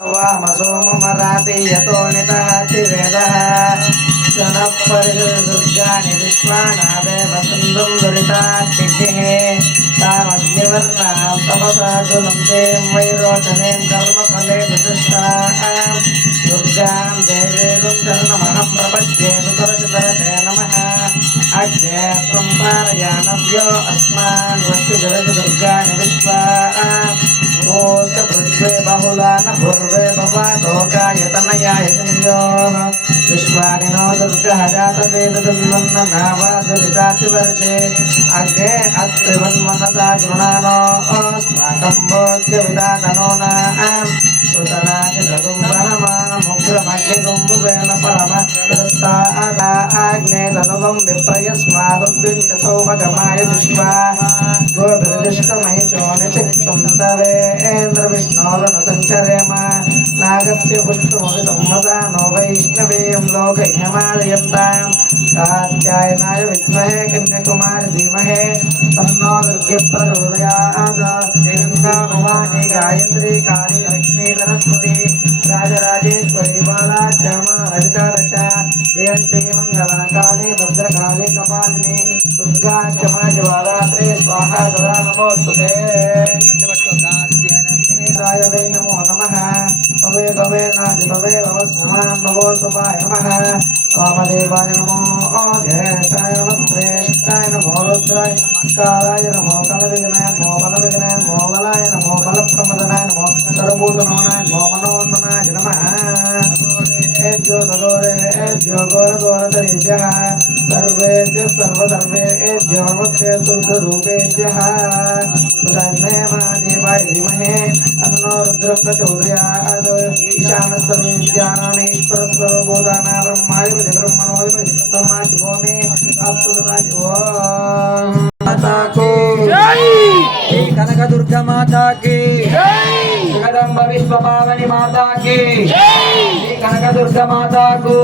వామసోమరాతీయతో నితహతివేదః శనః పరిదుర్గాని విశ్వానాదేవ సింధుం దురితాగ్నిః తామగ్నివర్ణాం తమసా గుణం దేం వైరోచనేం కర్మఫలే విదుష్టాః దుర్గాం దేవేగుం శరణమహం ప్రపద్యే సుతరసితరసే నమః అగ్నే సంపారయాణవ్యో అస్మాన్ వస్తు జగతి దుర్గాని విశ్వా दुर्गाणि विश्वा भूत पृथ्वे बहुलान पूर्वे भवादोकायतनयाय संयोः विश्वानि नो दुर्गः जातवेददन्वन्न नावादुरितातिवर्षे अग्ने अत्रिवन्मनसा गृणानो अस्माकं बोध्यविदातनो नाम् सुतनाचितकुम्भरमामुग्रमग्निकुम्भेन परम पुरस्तादा आग्ने तनुवं विप्रयस्मादुद्विञ्च सौभगमाय विश्वा నాగేంద్ర విష్ణువులను సంచరేమ నాగస్య పుష్పముఖి సంవదా నో వైష్ణవేయం లోక హిమాలయంతాం. కాత్యాయనాయ విద్మహే కన్యాకుమారి ధీమహే. తన్నో దుర్గే ప్రచోదయాద గాయత్రి కాళీ లక్ష్మీ సరస్వతి. రాజరాజేశ్వరి బాలా హరితరచ దేవంతే మంగళాకాళే భద్రకాళే కపాలిని. దుర్గా జ్వాలాత్రే స్వాహ సదా राय वै नमो नमः भवे भवे नादि भवे भव सुमां भवो सुमाय नमः वामदेवाय नमो ज्येष्ठाय नमः श्रेष्ठाय नमो रुद्राय कालाय नमो कलविघ्नाय नमो बलविघ्नाय नमो बलाय नमो बलप्रमदनाय नमो सर्वभूतनमनाय नमो मनोन्मनाय नमः एभ्यो गगोरे एभ्यो घोरघोरतरेभ्यः सर्वेभ्यः सर्वसर्वेभ्यो नमस्ते शुद्धरूपेभ्यः तन्मे महादेवाय धीमहे तन्नो रुद्रः प्रचोदयात् ईशानस्तर्वविद्यानामीश्वरस्वरूपोदाना ब्रह्माधिपति ब्रह्मणोधिपति ब्रह्मा शिवो मे अस्तु सदा शिवो। माता को श्री कनक दुर्गा माता की जगदम्ब विश्व पावनी माता की श्री कनक दुर्गा माता को